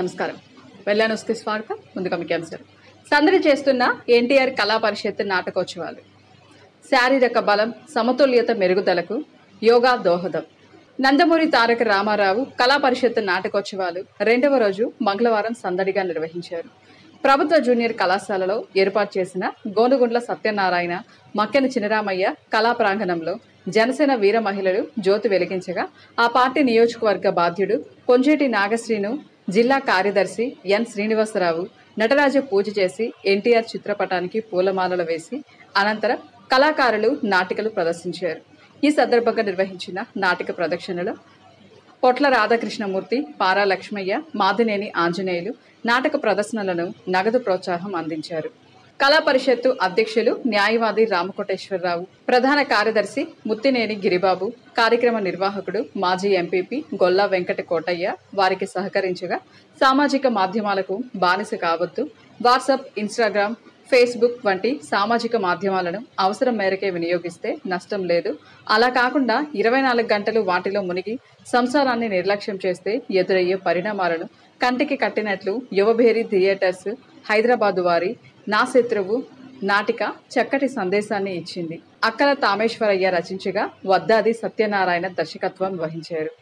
నమస్కారం. వెల్లా న్యూస్కి స్వాగతం. ముందుగా ముఖ్యాంశాలు. సందడి చేస్తున్న ఎన్టీఆర్ కళా పరిషత్ నాటకోత్సవాలు. శారీరక బలం, సమతుల్యత మెరుగుదలకు యోగా దోహదం. నందమూరి తారక రామారావు కళా పరిషత్ నాటకోత్సవాలు 2వ రోజు మంగళవారం సందడిగా నిర్వహించారు. ప్రభుత్వ జూనియర్ కళాశాలలో ఏర్పాటు చేసిన గోనుగుండ్ల సత్యనారాయణ, మక్కెన చినరామయ్య కళా ప్రాంగణంలో జనసేన వీర మహిళలు జ్యోతి వెలిగించగా ఆ పార్టీ నియోజకవర్గ బాధ్యుడు కొంజేటి నాగశ్రీను, జిల్లా కార్యదర్శి ఎన్ శ్రీనివాసరావు నటరాజ పూజ చేసి ఎన్టీఆర్ చిత్రపటానికి పూలమాలలు వేసి అనంతరం కళాకారులు నాటికలు ప్రదర్శించారు. ఈ సందర్భంగా నిర్వహించిన నాటిక ప్రదర్శనలో పొట్ల రాధాకృష్ణమూర్తి, పారా లక్ష్మయ్య, మాదినేని ఆంజనేయులు నాటక ప్రదర్శనలను నగదు ప్రోత్సాహం అందించారు. కళా పరిషత్తు అధ్యక్షులు న్యాయవాది రామకోటేశ్వరరావు, ప్రధాన కార్యదర్శి ముత్తినేని గిరిబాబు, కార్యక్రమ నిర్వాహకుడు మాజీ ఎంపీపీ గొల్లా వెంకట కోటయ్య వారికి సహకరించగా సామాజిక మాధ్యమాలకు బానిస కావద్దు, వాట్సాప్, ఇన్స్టాగ్రామ్, ఫేస్బుక్ వంటి సామాజిక మాధ్యమాలను అవసరం మేరకే వినియోగిస్తే నష్టం లేదు, అలా కాకుండా 24 గంటలు వాటిలో మునిగి సంసారాన్ని నిర్లక్ష్యం చేస్తే ఎదురయ్యే పరిణామాలను కంటికి కట్టినట్లు యువభేరి థియేటర్స్ హైదరాబాదు వారి నా శత్రువు నాటిక చక్కటి సందేశాన్ని ఇచ్చింది. అక్కల తామేశ్వరయ్య రచించగా వద్దాది సత్యనారాయణ దర్శకత్వం వహించారు.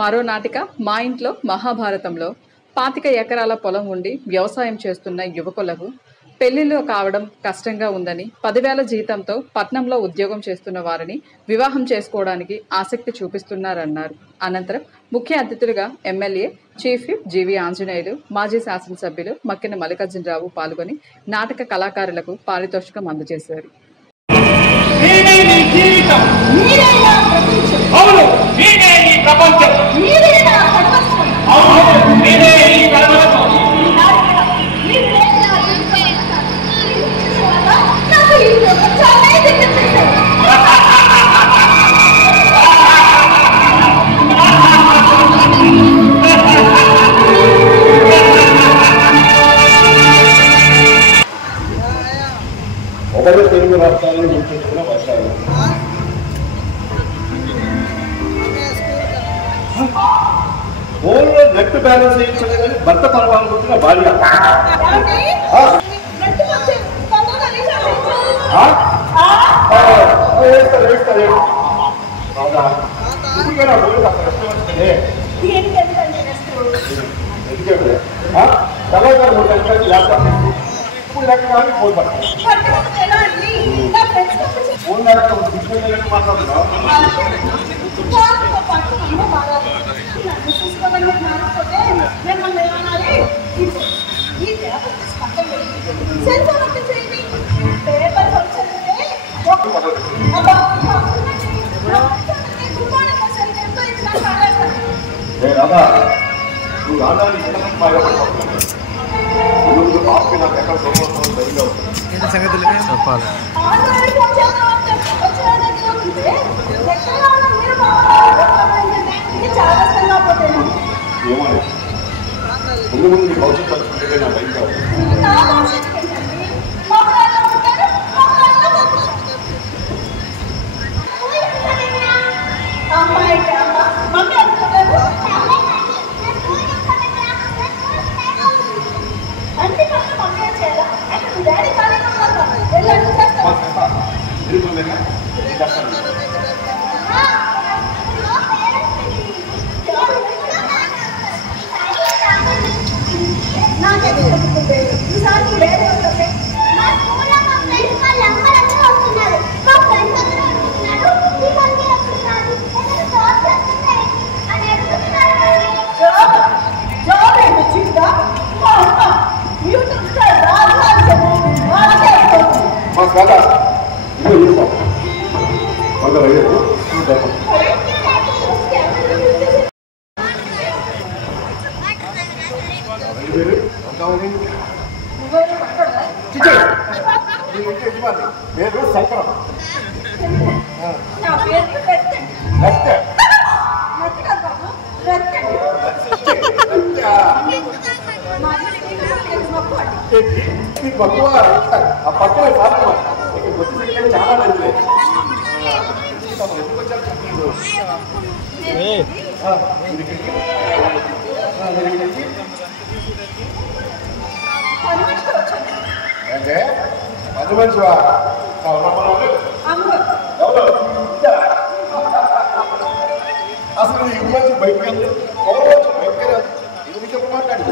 మరో నాటిక మా ఇంట్లో మహాభారతంలో 25 ఎకరాల పొలం ఉండి వ్యవసాయం చేస్తున్న యువకులకు పెళ్లిళ్ళు కావడం కష్టంగా ఉందని 10,000 జీతంతో పట్నంలో ఉద్యోగం చేస్తున్న వారిని వివాహం చేసుకోవడానికి ఆసక్తి చూపిస్తున్నారన్నారు. అనంతరం ముఖ్య అతిథులుగా ఎమ్మెల్యే చీఫ్ విప్ జీవి ఆంజనేయులు, మాజీ శాసనసభ్యులు మక్కెన మల్లికార్జునరావు పాల్గొని నాటక కళాకారులకు పారితోషికం అందజేశారు. ఒకటి తెలుగు రాష్ట్రాలను గుర్తించుకున్న వర్షాలు ఫోన్లో నెట్ బ్యాలెన్స్ చేయించలేదని భర్త తలవాలనుకుంటున్న భార్య కళాకారు ల్యాప్టాప్ ఇప్పుడు లెక్క ఫోన్ ఫోన్ మాట్లాడుతున్నాం. రాదా నువ్వు రాదాన్ని నాకు ఎక్కడ చెప్పాలి. ఏమని ముందు ముందు భవిష్యత్తు వచ్చుకుంటే నా భయం కాదు. పేరు శంకరం. ఆ పక్కన చాలా మంచిది. అంటే పది మనిషివా అసలు ఈ మనిషి బయటకు బయటకు మాట్లాడి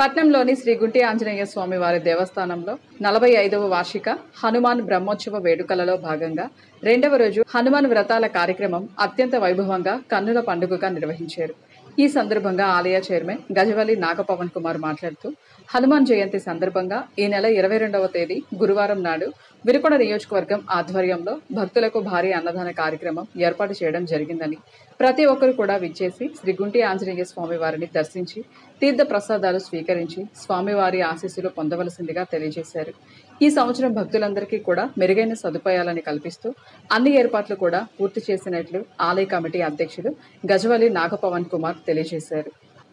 పట్నంలోని శ్రీ గుంటి ఆంజనేయ స్వామి వారి దేవస్థానంలో 45వ వార్షిక హనుమాన్ బ్రహ్మోత్సవ వేడుకలలో భాగంగా 2వ రోజు హనుమాన్ వ్రతాల కార్యక్రమం అత్యంత వైభవంగా కన్నుల పండుగగా నిర్వహించారు. ఈ సందర్భంగా ఆలయ చైర్మన్ గజవల్లి నాగపవన్ కుమార్ మాట్లాడుతూ హనుమాన్ జయంతి సందర్భంగా ఈ నెల 22వ తేదీ గురువారం నాడు వినుకొండ నియోజకవర్గం ఆధ్వర్యంలో భక్తులకు భారీ అన్నదాన కార్యక్రమం ఏర్పాటు చేయడం జరిగిందని, ప్రతి ఒక్కరు కూడా విచ్చేసి శ్రీ గుంటి ఆంజనేయ స్వామి వారిని దర్శించి తీర్థ ప్రసాదాలు స్వీకరించి స్వామివారి ఆశీస్సులు పొందవలసిందిగా తెలియజేశారు. ఈ సంవత్సరం భక్తులందరికీ కూడా మెరుగైన సదుపాయాలను కల్పిస్తూ అన్ని ఏర్పాట్లు కూడా పూర్తి చేసినట్లు ఆలయ కమిటీ అధ్యక్షులు గజవల్లి నాగపవన్ కుమార్ తెలియజేశారు.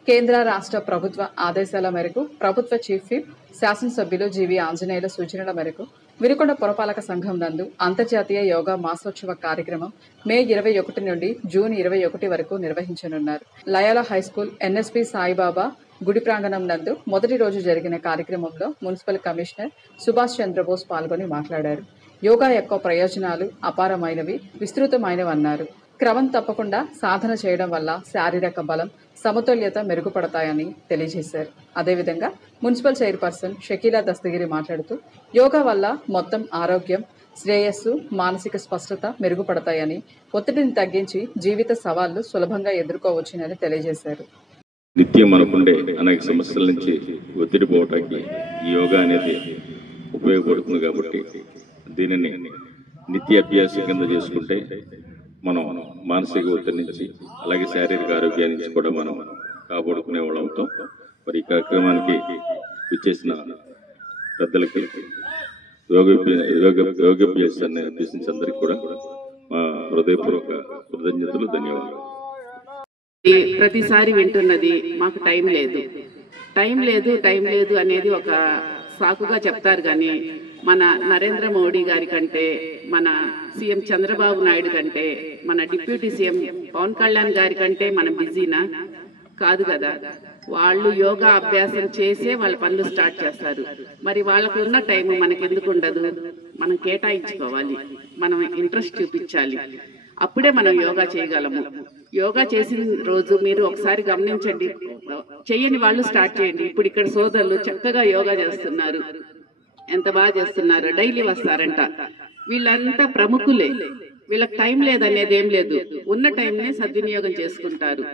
కేంద్ర రాష్ట్ర ప్రభుత్వ ఆదేశాల మేరకు ప్రభుత్వ చీఫ్ విప్ శాసనసభ్యులు జీవి ఆంజనేయుల సూచనల మేరకు వినుకొండ పురపాలక సంఘం నందు అంతర్జాతీయ యోగా మాసోత్సవ కార్యక్రమం మే 21 నుండి జూన్ 21 వరకు నిర్వహించనున్నారు. లయాలా హైస్కూల్ ఎన్ఎస్పి సాయిబాబా గుడి ప్రాంగణం నందు మొదటి రోజు జరిగిన కార్యక్రమంలో మున్సిపల్ కమిషనర్ సుభాష్ చంద్రబోస్ పాల్గొని మాట్లాడారు. యోగా యొక్క ప్రయోజనాలు అపారమైనవి, విస్తృతమైనవన్నారు. క్రమం తప్పకుండా సాధన చేయడం వల్ల శారీరక బలం, సమతుల్యత మెరుగుపడతాయని తెలియజేశారు. అదేవిధంగా మున్సిపల్ చైర్పర్సన్ షకీలా దస్తగిరి మాట్లాడుతూ యోగా వల్ల మొత్తం ఆరోగ్యం, శ్రేయస్సు, మానసిక స్పష్టత మెరుగుపడతాయని, ఒత్తిడిని తగ్గించి జీవిత సవాళ్లు సులభంగా ఎదుర్కోవచ్చునని తెలియజేశారు. నిత్యం మనకుండే అనేక సమస్యల నుంచి ఒత్తిడి పోవటానికి ఈ యోగా అనేది ఉపయోగపడుతుంది. కాబట్టి దీనిని నిత్య అభ్యాసం కింద చేసుకుంటే మనం మానసిక ఒత్తిడి నుంచి అలాగే శారీరక ఆరోగ్యాన్ని నుంచి కూడా మనం కాపాడుకునే వాళ్ళంతో మరి ఈ కార్యక్రమానికి విచ్చేసిన పెద్దలకి యోగాభ్యాసాన్ని అభ్యసించే అందరికీ కూడా మా హృదయపూర్వక కృతజ్ఞతలు, ధన్యవాదాలు. ప్రతిసారి వింటున్నది మాకు టైం లేదు అనేది ఒక సాకుగా చెప్తారు. కానీ మన నరేంద్ర మోడీ గారి కంటే, మన సీఎం చంద్రబాబు నాయుడు కంటే, మన డిప్యూటీ సీఎం పవన్ కళ్యాణ్ గారి కంటే మనం బిజీనా? కాదు కదా. వాళ్ళు యోగా అభ్యాసం చేసే వాళ్ళ పనులు స్టార్ట్ చేస్తారు. మరి వాళ్ళకు ఉన్న టైం మనకి ఎందుకు ఉండదు? మనం కేటాయించుకోవాలి, మనం ఇంట్రెస్ట్ చూపించాలి. అప్పుడే మనం యోగా చేయగలము. యోగా చేసిన రోజు మీరు ఒకసారి గమనించండి, చెయ్యని వాళ్ళు స్టార్ట్ చేయండి. ఇప్పుడు ఇక్కడ సోదరులు చక్కగా యోగా చేస్తున్నారు, ఎంత బాగా చేస్తున్నారు, డైలీ వస్తారంట. వీళ్ళంతా ప్రముఖులే, వీళ్ళకి టైం లేదనేది ఏం లేదు, ఉన్న టైంనే సద్వినియోగం చేసుకుంటారు.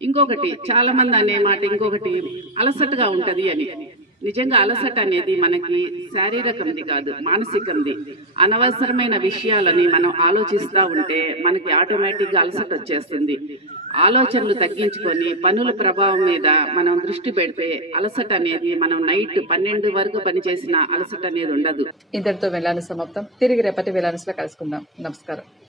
ఇంకొకటి చాలా మంది అనే మాట ఇంకొకటి అలసటగా ఉంటది అని. నిజంగా అలసట అనేది మనకి శారీరకంది కాదు, మానసికంది. అనవసరమైన విషయాలని మనం ఆలోచిస్తూ ఉంటే మనకి ఆటోమేటిక్గా అలసట వచ్చేస్తుంది. ఆలోచనలు తగ్గించుకొని పనుల ప్రభావం మీద మనం దృష్టి పెడితే అలసట అనేది మనం నైట్ 12 వరకు పనిచేసిన అలసట అనేది ఉండదు. ఇంతటితో వేళాను సమాప్తం. తిరిగి రేపటి వేళానులో కలుసుకుందాం. నమస్కారం.